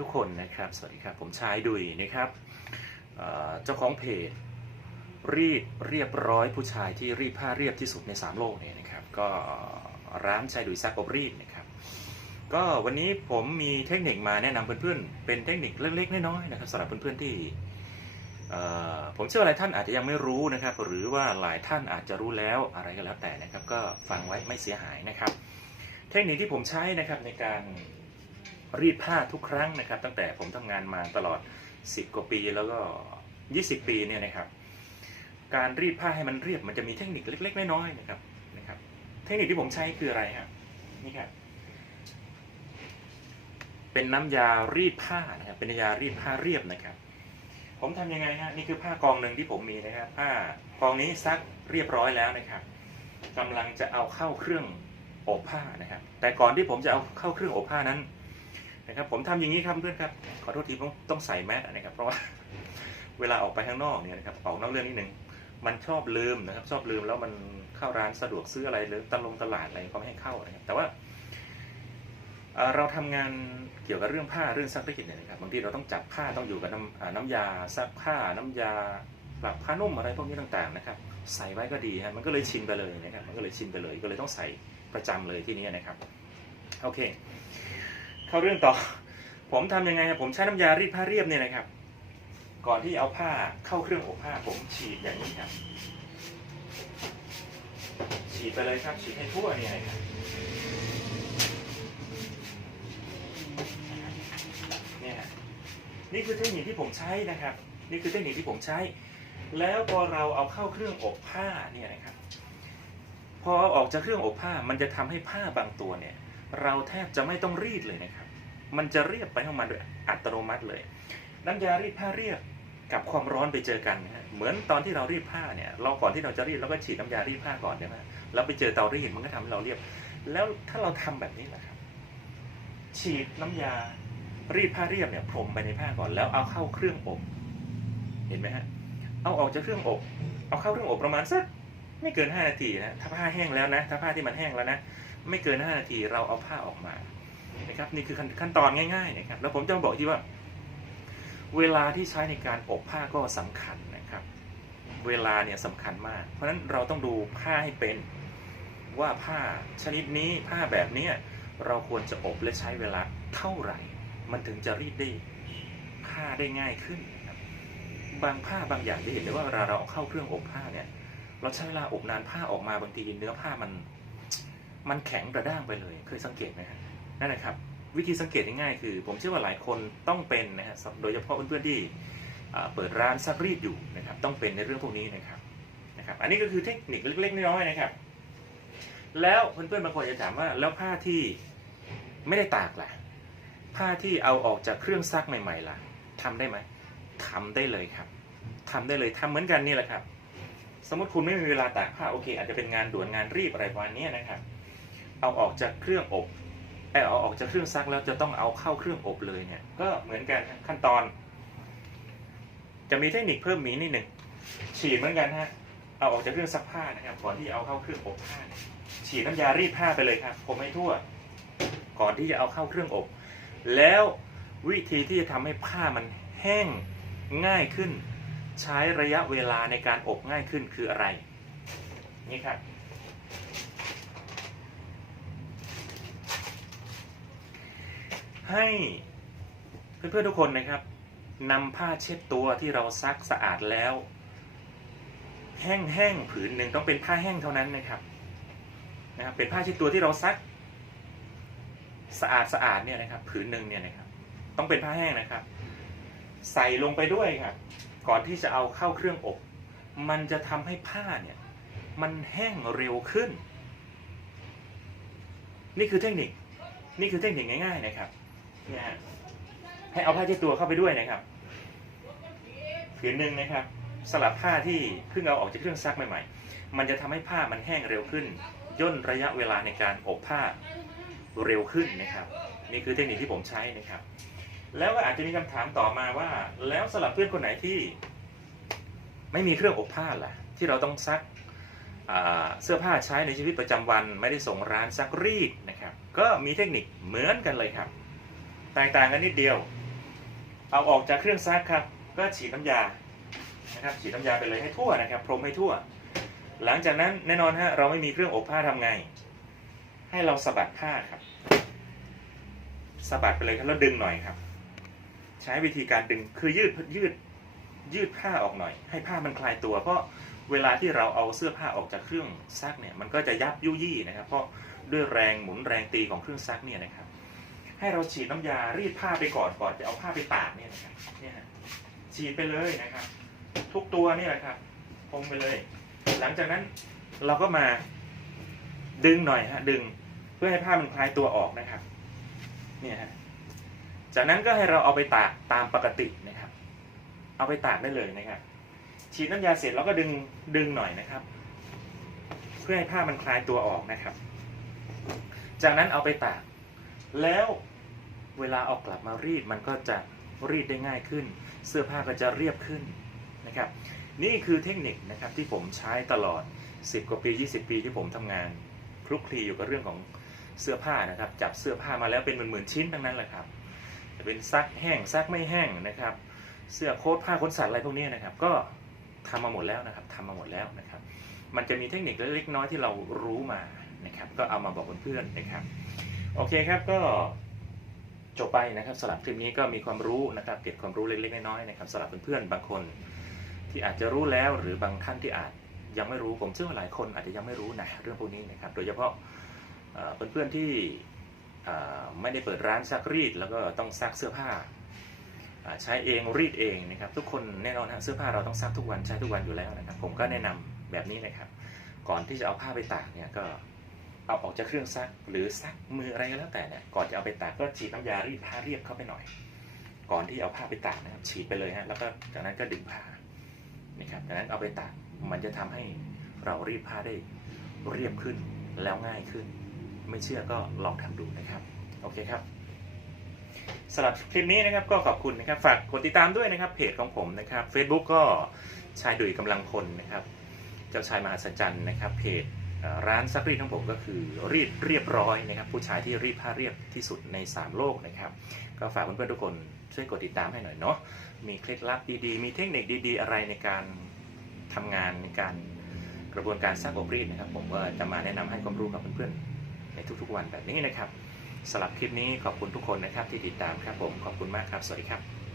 ทุกคนนะครับ สวัสดีครับ ผมชายดุยนะครับเจ้าของเพจรีดเรียบร้อยผู้ชายที่รีดผ้าเรียบที่สุดใน 3 โลกเนี่ยนะครับ ก็ร้านชายดุยซักอบรีดนะครับ ก็วันนี้ผมมีเทคนิคมาแนะนำเพื่อนๆ เป็นเทคนิคเล็กๆน้อยๆนะครับสำหรับเพื่อนๆที่ผมเชื่อว่าหลายท่านอาจจะยังไม่รู้นะครับ หรือว่าหลายท่านอาจจะรู้แล้วอะไรก็แล้วแต่นะครับ ก็ฟังไว้ไม่เสียหายนะครับ เทคนิคที่ผมใช้นะครับในการ รีดผ้าทุกครั้งนะครับ ตั้งแต่ผมทำงานมาตลอด 10 กว่าปีแล้วก็ 20 ปีเนี่ยนะครับ การรีดผ้าให้มันเรียบมันจะมีเทคนิคเล็ก ๆ น้อยๆนะครับนะครับ เทคนิคที่ผมใช้คืออะไรครับนี่ครับเป็นน้ำยารีดผ้านะครับ เป็นน้ำยารีดผ้าเรียบนะครับ ผมทำยังไงฮะนี่คือผ้ากองหนึ่งที่ผมมีนะครับ ผ้ากองนี้ซักเรียบร้อยแล้วนะครับกำลังจะเอาเข้าเครื่องอบผ้านะครับ แต่ก่อนที่ผมจะเอาเข้าเครื่องอบผ้านั้น นะครับผมทำอย่างนี้ครับเพื่อนครับขอโทษทีผมต้องใส่แมสนะครับ เพราะว่าเวลาออกไปข้างนอกเนี่ยนะครับออกนอกเรื่องนิดหนึ่งมันชอบลืมนะครับ ชอบลืมแล้วมันเข้าร้านสะดวกซื้ออะไรหรือตลงตลาดอะไรก็ไม่ให้เข้านะครับ แต่ว่าเราทำงานเกี่ยวกับเรื่องผ้าเรื่องซักรีดเนี่ยนะครับบางทีเราต้องจับผ้าต้องอยู่กับน้ำน้ำยาซักผ้าน้ำยาปรับผ้านุ่มอะไรพวกนี้ต่างๆนะครับ ใส่ไว้ก็ดีฮะมันก็เลยชินไปเลยนะครับ มันก็เลยชินไปเลยก็เลยต้องใส่ประจำเลยที่นี้นะครับ โอเค เข้าเรื่องต่อ ผมทำยังไงครับผมใช้น้ำยารีดผ้าเรียบเนี่ยนะครับ ก่อนที่เอาผ้าเข้าเครื่องอบผ้า ผมฉีดอย่างนี้ครับ ฉีดไปเลยครับ ฉีดให้ทั่วเนี่ยนะครับเนี่ยฮะนี่คือเทคนิคที่ผมใช้นะครับ นี่คือเทคนิคที่ผมใช้ แล้วพอเราเอาเข้าเครื่องอบผ้าเนี่ยนะครับพออออกจากเครื่องอบผ้ามันจะทำให้ผ้าบางตัวเนี่ย เราแทบจะไม่ต้องรีดเลยนะครับ มันจะเรียบไปของมันโดยอัตโนมัติเลย น้ำยารีดผ้าเรียบกับความร้อนไปเจอกันนะฮะเหมือนตอนที่เรารีดผ้าเนี่ยเราก่อนที่เราจะรีดเราก็ฉีดน้ำยารีดผ้าก่อนใช่ไหมแล้วไปเจอเตารีดมันก็ทำให้เราเรียบ แล้วถ้าเราทำแบบนี้แหละครับ ฉีดน้ำยารีดผ้าเรียบเนี่ยพรมไปในผ้าก่อนแล้วเอาเข้าเครื่องอบเห็นไหมฮะเอาออกจากเครื่องอบ เอาเข้าเครื่องอบประมาณสักไม่เกิน 5 นาทีนะถ้าผ้าแห้งแล้วนะ ถ้าผ้าที่มันแห้งแล้วนะ ไม่เกิน 5 นาทีเราเอาผ้าออกมา นะครับนี่คือขั้นนตอนง่ายๆนะครับแล้วผมจะมาบอกที่ว่า เวลาที่ใช้ในการอบผ้าก็สำคัญนะครับ เวลาเนี่ยสำคัญมาก เพราะฉะนั้นเราต้องดูผ้าให้เป็นว่าผ้าชนิดนี้ผ้าแบบเนี้ยเราควรจะอบและใช้เวลาเท่าไหร่ มันถึงจะรีดได้ผ้าได้ง่ายขึ้นนะครับบางผ้าบางอย่างที่เห็นได้ว่าเวลาเราเข้าเครื่องอบผ้าเนี่ย เราใช้เวลาอบนานผ้าออกมาบางทีเนื้อผ้ามัน มันแข็งกระด้างไปเลย เคยสังเกตไหมฮะ นั่นนะครับวิธีสังเกตง่ายๆคือ ผมเชื่อว่าหลายคนต้องเป็นนะฮะโดยเฉพาะเพื่อนๆที่เปิดร้านซักรีดอยู่นะครับต้องเป็นในเรื่องพวกนี้นะครับนะครับ อันนี้ก็คือเทคนิคเล็กๆน้อยๆนะครับ แล้วเพื่อนๆบางคนจะถามว่าแล้วผ้าที่ไม่ได้ตากล่ะ ผ้าที่เอาออกจากเครื่องซักใหม่ๆล่ะทำได้ไหมทำได้เลยครับทำได้เลยทำเหมือนกันนี่แหละครับ สมมติคุณไม่มีเวลาตากผ้าโอเค อาจจะเป็นงานด่วนงานรีบอะไรประมาณนี้นะครับ เอาออกจากเครื่องอบ เอเอาออกจากเครื่องซักแล้วจะต้องเอาเข้าเครื่องอบเลยเนี่ย ก็เหมือนกันขั้นตอน จะมีเทคนิคเพิ่มมีนิดหนึ่งฉีดเหมือนกันฮะเอาออกจากเครื่องซักผ้านะครับ ก่อนที่เอาเข้าเครื่องอบผ้าฉีดน้ำยารีดผ้าไปเลยครับผมให้ทั่ว ก่อนที่จะเอาเข้าเครื่องอบ แล้ววิธีที่จะทำให้ผ้ามันแห้งง่ายขึ้น ใช้ระยะเวลาในการอบง่ายขึ้นคืออะไร นี่ครับ ให้เพื่อนๆทุกคนนะครับนำผ้าเช็ดตัวที่เราซักสะอาดแล้ว แห้งๆผืนหนึ่งต้องเป็นผ้าแห้งเท่านั้นนะครับนะครับ เป็นผ้าเช็ดตัวที่เราซัก สะอาดสะอาดเนี่ยนะครับ ผืนหนึ่งเนี่ยนะครับ ต้องเป็นผ้าแห้งนะครับ ใส่ลงไปด้วยครับก่อนที่จะเอาเข้าเครื่องอบ มันจะทำให้ผ้าเนี่ย มันแห้งเร็วขึ้น นี่คือเทคนิค นี่คือเทคนิคง่าย ๆนะครับ นี่ยฮะให้เอาผ้าเช็ดตัวเข้าไปด้วยนะครับผืนหนึ่งนะครับ สลับผ้าที่เพิ่งเอาออกจากเครื่องซักใหม่ๆ มันจะทำให้ผ้ามันแห้งเร็วขึ้น ย่นระยะเวลาในการอบผ้าเร็วขึ้นนะครับ นี่คือเทคนิคที่ผมใช้นะครับ แล้วก็อาจจะมีคำถามต่อมาว่า แล้วสำหรับเพื่อนคนไหนที่ ไม่มีเครื่องอบผ้าล่ะ ที่เราต้องซักเสื้อผ้าใช้ในชีวิตประจำวัน ไม่ได้ส่งร้านซักรีดนะครับ ก็มีเทคนิคเหมือนกันเลยครับ แตกต่างกันนิดเดียว เอาออกจากเครื่องซักครับ ก็ฉีดน้ำยานะครับฉีดน้ำยาไปเลยให้ทั่วนะครับพรมให้ทั่ว หลังจากนั้นแน่นอนฮะเราไม่มีเครื่องอบผ้าทำไง ให้เราสะบัดผ้าครับสะบัดไปเลยครับแล้วดึงหน่อยครับ ใช้วิธีการดึงคือยืดยืดยืดผ้าออกหน่อย ให้ผ้ามันคลายตัว เพราะเวลาที่เราเอาเสื้อผ้าออกจากเครื่องซักเนี่ยมันก็จะยับยุยี่นะครับ เพราะด้วยแรงหมุนแรงตีของเครื่องซักเนี่ยนะครับ ให้เราฉีดน้ำยารีดผ้าไปก่อนก่อนจะเอาผ้าไปตากเนี่ยนะครับเนี่ยฮะฉีดไปเลยนะครับ ทุกตัวเนี่ยแหละครับพรมไปเลย หลังจากนั้นเราก็มาดึงหน่อยฮะดึงเพื่อให้ผ้ามันคลายตัวออกนะครับเนี่ยฮะจากนั้นก็ให้เราเอาไปตากตามปกตินะครับ เอาไปตากได้เลยนะครับ ฉีดน้ำยาเสร็จเราก็ดึงดึงหน่อยนะครับ เพื่อให้ผ้ามันคลายตัวออกนะครับ จากนั้นเอาไปตากแล้ว เวลาเอากลับมารีดมันก็จะรีดได้ง่ายขึ้น เสื้อผ้าก็จะเรียบขึ้นนะครับ นี่คือเทคนิคนะครับที่ผมใช้ตลอด 10 กว่าปี 20 ปีที่ผมทำงานคลุกคลีอยู่กับเรื่องของเสื้อผ้านะครับจับเสื้อผ้ามาแล้วเป็นหมื่นๆชิ้นทั้งนั้นแหละครับจะเป็นซักแห้งซักไม่แห้งนะครับ เสื้อโค้ทผ้าขนสัตว์อะไรพวกนี้นะครับ ก็ทำมาหมดแล้วนะครับทำมาหมดแล้วนะครับ มันจะมีเทคนิคเล็กๆน้อยที่เรารู้มานะครับ ก็เอามาบอกเพื่อนๆนะครับ โอเคครับก็ จบไปนะครับสำหรับคลิปนี้ก็มีความรู้นะครับเก็บความรู้เล็กๆน้อยๆนะครับสำหรับเพื่อนๆบางคนที่อาจจะรู้แล้วหรือบางท่านที่อาจยังไม่รู้ผมเชื่อว่าหลายคนอาจจะยังไม่รู้นะเรื่องพวกนี้นะครับโดยเฉพาะเพื่อนๆที่ไม่ได้เปิดร้านซักรีด แล้วก็ต้องซักเสื้อผ้าอ่าใช้เองรีดเองนะครับทุกคนแน่นอนนะเสื้อผ้าเราต้องซักทุกวันใช้ทุกวันอยู่แล้วนะครับผมก็แนะนำแบบนี้นะครับก่อนที่จะเอาผ้าไปตากเนี่ยก็ เอาออกจากเครื่องซักหรือซักมืออะไรก็แล้วแต่เนี่ยก่อนจะเอาไปตากก็ฉีดน้ำยารีดผ้าเรียบเข้าไปหน่อย ก่อนที่เอาผ้าไปตากนะครับฉีดไปเลยฮะแล้วก็จากนั้นก็ดึงผ้านะครับดังนั้นเอาไปตากมันจะทำให้เรารีดผ้าได้เรียบขึ้นแล้วง่ายขึ้น ไม่เชื่อก็ลองทำดูนะครับโอเคครับสำหรับคลิปนี้นะครับก็ขอบคุณนะครับฝากกดติดตามด้วยนะครับเพจของผมนะครับ Facebook ก็ชายดุยกำลังพลนะครับ เจ้าชายมหัศจรรย์นะครับเพจ ร้านซักรีดของผมก็คือรีดเรียบร้อยนะครับ ผู้ชายที่รีดผ้าเรียบที่สุดใน 3 โลกนะครับ ก็ฝากเพื่อนๆทุกคนช่วยกดติดตามให้หน่อยเนาะมีเคล็ดลับดีๆ มีเทคนิคดีๆ อะไรในการทำงานในการกระบวนการสร้างอบรีดนะครับ ผมก็จะมาแนะนำให้ความรู้กับเพื่อนๆในทุกๆวันแบบนี้นะครับสำหรับคลิปนี้ขอบคุณทุกคนนะครับที่ติดตามครับผมขอบคุณมากครับ สวัสดีครับ